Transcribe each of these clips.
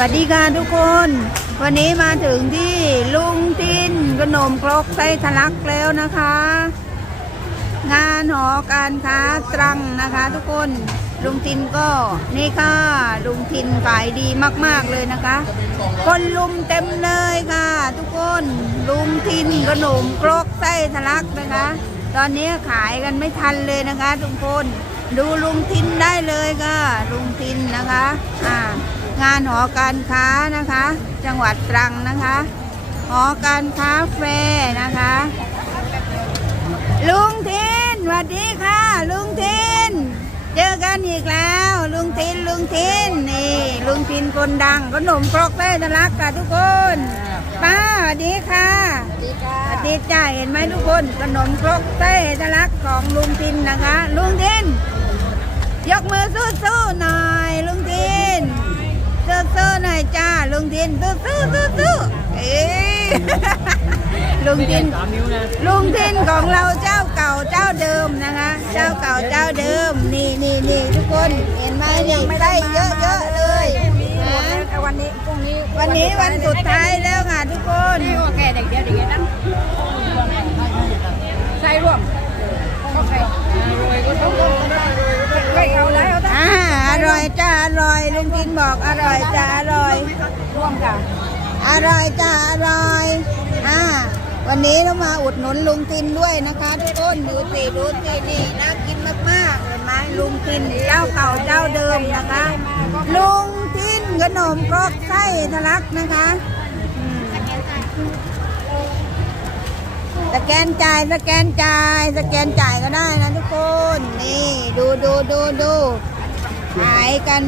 สวัสดีค่ะทุกคน วันนี้มาถึงที่ลุงทินขนมครกไส้ทะลักแล้วนะคะ งานหอการค้าตรังนะคะ ทุกคนลุงทินก็นี่ค่ะลุงทินขายดีมาก ๆเลยนะคะ คนลุมเต็มเลยค่ะ ทุกคนลุงทินขนมครกไส้ทะลักนะคะ ตอนนี้ขายกันไม่ทันเลยนะคะ ทุกคน ดูลุงทินได้เลยค่ะ ลุงทินนะคะอ่า งานหอการค้านะคะ จังหวัดตรังนะคะ หอการค้าแฟร์นะคะ ลุงทินสวัสดีค่ะ ลุงทินเจอกันอีกแล้ว ลุงทินลุงทินนี่ลุงทินคนดังขนมครกเต้ทะลักค่ะทุกคนป้าสวัสดีค่ะดีจ้าสวัสดีจ้าเห็นไหมทุกคนขนมครกเต้ทะลักของลุงทินนะคะ ลุงทินยกมือสู้ๆหน่อยลุงทิน สู้อๆหน่อยจ้าลุงทินสู้ๆสู้อๆเอ๊ะลุงทิน สามนิ้วนะลุงทินของเราเจ้าเก่าเจ้าเดิมนะคะ เจ้าเก่าเจ้าเดิม นี่นี่นี่ทุกคนเห็นไหมนี่ไส้เยอะเยอะๆเลยนะวันนี้พรุ่งนี้วันนี้วันสุดท้ายแล้วค่ะทุกคนนี่ว่าแกเด็กเดียวเด็กเดียวนั้นใส่รวมเข้าใครรวยก็ต้องไปเอาแล้ว อ่าอร่อย จ้าอร่อยลุงทินบอกอร่อยจ้าอร่อยรวมกันอร่อยจ้าอร่อยอ่าวันนี้เรามาอุดหนุนลุงทินด้วยนะคะทุกคนดูสิดูสินี่น่ากินมากๆเห็นไหมลุงทินเจ้าเก่าเจ้าเดิมนะคะ ลุงทินขนมครกไส้ทะลักนะคะอืมสแกนจ่ายสแกนจ่ายสแกนจ่ายก็ได้นะทุกคน นี่ดูดูดูดู ขายกัน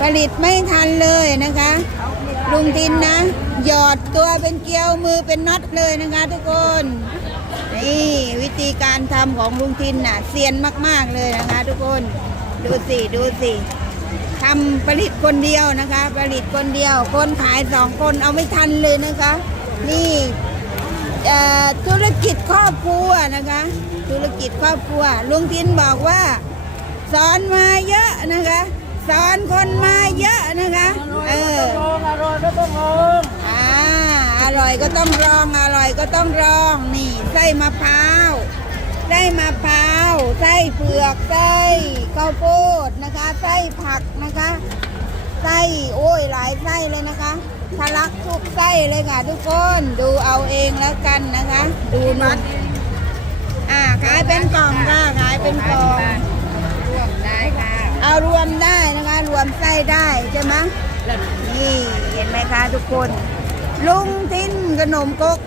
ผลิตไม่ทันเลยนะคะ ลุงทินนะ หยอดตัวเป็นเกลียวมือเป็นน็อตเลยนะคะทุกคน นี่วิธีการทำของลุงทินน่ะเซียนมากๆเลยนะคะทุกคน ดูสิดูสิทำผลิตคนเดียวนะคะผลิตคนเดียว คนขายสองคนเอาไม่ทันเลยนะคะ นี่ธุรกิจครอบครัวนะคะ ธุรกิจครอบครัวลุงทินบอกว่า สอนมาเยอะนะคะ สอนคนมาเยอะนะคะ เออลงอร่อยก็ต้องลงอ่าอร่อยก็ต้องลองอร่อยก็ต้องลองนี่ไส้มะพร้าวไส้มะพร้าวไส้เผือกไส้ข้าวโพดนะคะไส้ผักนะคะไส้โอ้ยหลายไส้เลยนะคะทะลักทุกไส้เลยค่ะ ทุกคนดูเอาเองแล้วกันนะคะ ดูนัดอ่าขายเป็นกล่องค่ะขายเป็นกล่องรวมได้ค่ะ เอารวมได้นะคะ รวมไส้ได้ใช่ไหมนี่ เห็นไหมคะทุกคน ลุงทินขนมกก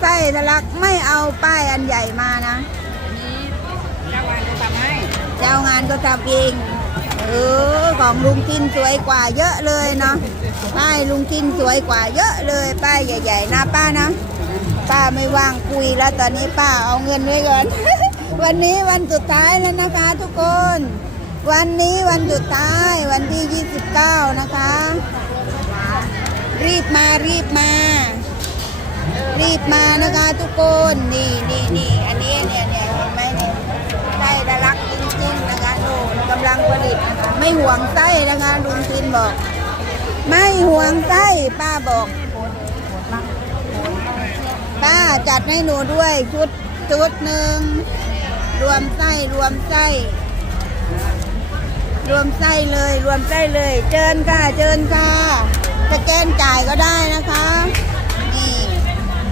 ไส้ทะลักไม่เอาป้ายอันใหญ่มานะนี้เจ้าวันจะทำให้เจ้างานก็ทำเองเออของลุงทินสวยกว่าเยอะเลยเนาะป้ายลุงทินสวยกว่าเยอะเลยป้ายใหญ่ๆนะป้านะ ป้าไม่ว่างคุยแล้วตอนนี้ป้าเอาเงินไว้ก่อน วันนี้วันสุดท้ายแล้วนะคะทุกคน วันนี้วันสุดท้ายวันที่ 29 นะคะ รีบมารีบมา รีบมานะคะทุกคนนี่นี่นี่อันนี้เนี่ยเนี่ยเห็นไหมเนี่ยไส้ทะลักจริงๆนะคะโน่นกำลังผลิตนะคะไม่ห่วงไส้นะคะลุงทินบอก ไม่ห่วงไส้ป้าบอกป้าจัดให้หนูด้วยชุดชุดหนึ่งรวมไส้รวมไส้ รวมไส้เลย รวมไส้เลย เจิญค่ะ เจิญค่ะสแกนจ่ายก็ได้นะคะ นี่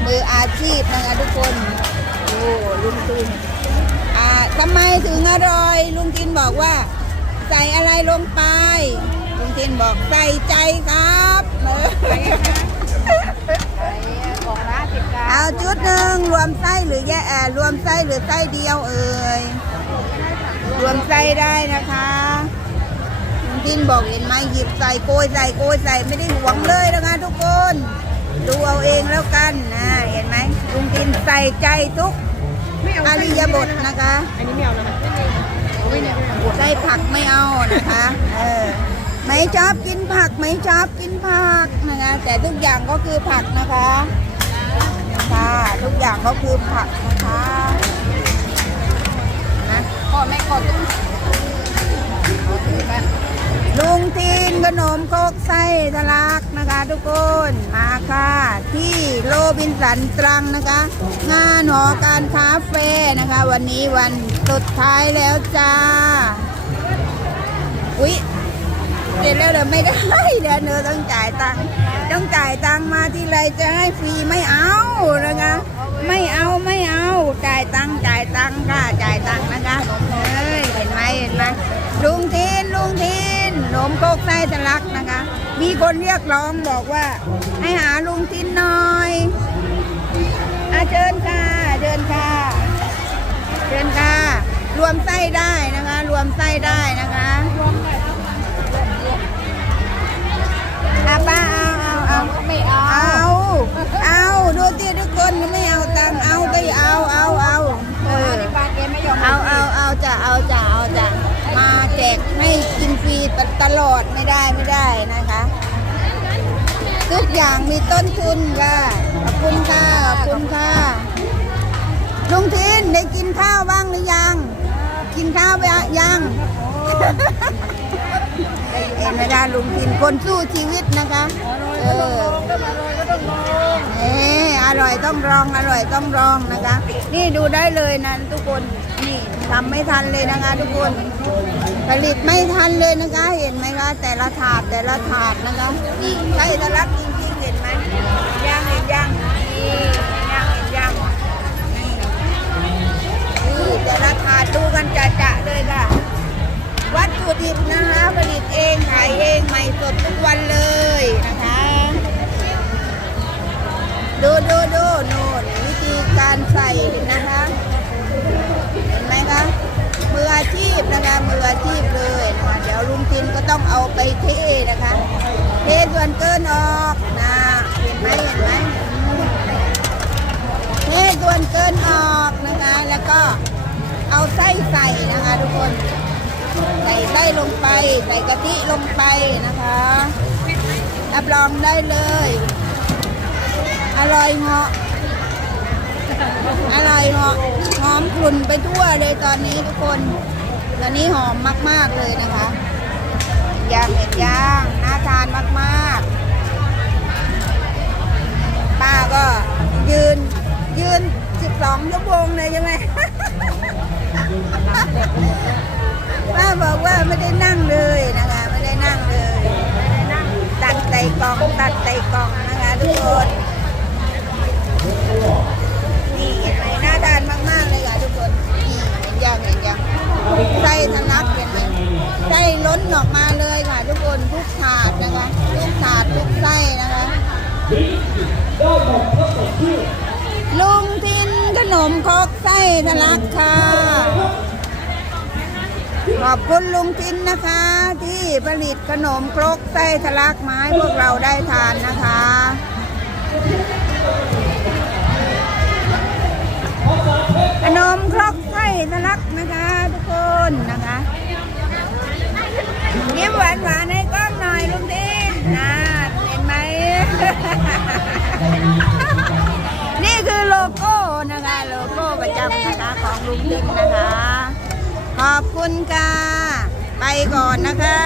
มืออาชีพนะคะทุกคน โอ้ลุงทินอ่าทำไมถึงอร่อย ลุงทินบอกว่า ใส่อะไรลงไป ลุงทินบอกใส่ใจครับเออของละสิบกาเอาชุดหนึ่งรวมไส้หรือแยกเอ่อรวมไส้หรือไส้เดียวเอ่ยรวมไส้ได้นะคะ ลุงทินบอกเห็นไหมหยิบใส่โกยใส่โกยใส่ไม่ได้หวงเลยนะคะทุกคน ดูเอาเองแล้วกันนะเห็นไหมลุงทินใส่ใจทุกไม่เอาอริยบทนะคะ อันนี้ไม่เอาแล้วไม่เอาไส้ผักไม่เอานะคะ เออไม่ชอบกินผักไม่ชอบกินผักนะคะแต่ทุกอย่างก็คือผักนะคะค่ะทุกอย่างก็คือผักนะคะนะขอไม่ขอตุ้ม ลุงทินขนมโคกไส้ทะลักนะคะทุกคนมาค่ะ ที่โรบินสันตรังนะคะ งานหอการค้าเฟ่นะคะ วันนี้วันสุดท้ายแล้วจ้าอุ๊ยเสร็จแล้วเดี๋ยวไม่ได้เดี๋ยวเนอต้องจ่ายตังค์ต้องจ่ายตังค์มาที่ไรจะให้ฟรีไม่เอานะคะ ไม่เอาไม่เอาจ่ายตังค์จ่ายตังค์ค่ะจ่ายตังค์นะคะเอ้ยเห็นไหมเห็นไหมลุงทินลุงทิน นมโคกไส้ทะลักนะคะ มีคนเรียกร้องบอกว่า ให้หาลุงทินหน่อยอาเชิญค่ะ เดินค่ะเชิญค่ะ รวมไส้ได้นะคะ รวมไส้ได้นะคะอาป้าเอาเอาเอาไม่เอาเอาเอาดูที่ทุกคนไม่เอาตังเอาก็เอาเอาเอาเออที่บ้านแกไม่ยอเอาเอาเอาจะเอาจะ ตลอดไม่ได้ไม่ได้นะคะ ทุกอย่างมีต้นทุนค่ะขอบคุณค่ะขอบคุณค่ะลุงทินได้กินข้าวบ้างหรือยัง กินข้าวไปยังเอ็นไม่ได้ลุงทินคนสู้ชีวิตนะคะ เออก็มาเลยก็ต้องลองเอออร่อยต้องลองอร่อยต้องลองนะคะ นี่ดูได้เลยนะทุกคนนี่ ทำไม่ทันเลยนะคะทุกคน ผลิตไม่ทันเลยนะคะ เห็นไหมคะแต่ละถาดแต่ละถาดนะคะนี่ไส้ทะลักจริงๆเห็นไหมย่างเห็นย่างนี่ย่างเห็นย่างนี่แต่ละถาดดูกันจะๆเลยค่ะ วัตถุดิบนะคะผลิตเองขายเองใหม่สดทุกวันเลยนะคะดูดูดูโน่นวิธีการใส่นะคะ ไหมคะมืออาชีพนะคะมืออาชีพเลยนะคะเดี๋ยวลุงทินก็ต้องเอาไปเทนะคะ เทส่วนเกินออกนะเห็นไหมเห็นไหมอืมเทส่วนเกินออกนะคะ แล้วก็เอาไส้ใส่นะคะ ทุกคน ใส่ไส้ลงไป ใส่กะทิลงไปนะคะรับรองได้เลย อร่อยเหาะ อร่อยเหาะหอมกลุ่นไปทั่วเลยตอนนี้ทุกคน ตอนนี้หอมมาก ๆเลยนะคะย่างเห็ดย่างน่าทานมากๆ ป้าก็ยืนยืน12ชั่วโมงเลยใช่ไหมป้าบอกว่าไม่ได้นั่งเลยนะคะ ไม่ได้นั่งเลยตัดใส่กล่องตัดใส่กล่องนะคะทุกคน นขนมครกไส้ทะลักค่ะ ขอบคุณลุงทินนะคะ ที่ผลิตขนมครกไส้ทะลักไม้พวกเราได้ทานนะคะขนมครกไส้ทะลักนะคะทุกคนนะคะยิ้มหวานหวานให้กล้องหน่อยลุงทิน โลโก้นะคะโลโก้ประจำนะคะของลุงดินนะคะ ขอบคุณค่ะ ไปก่อนนะคะ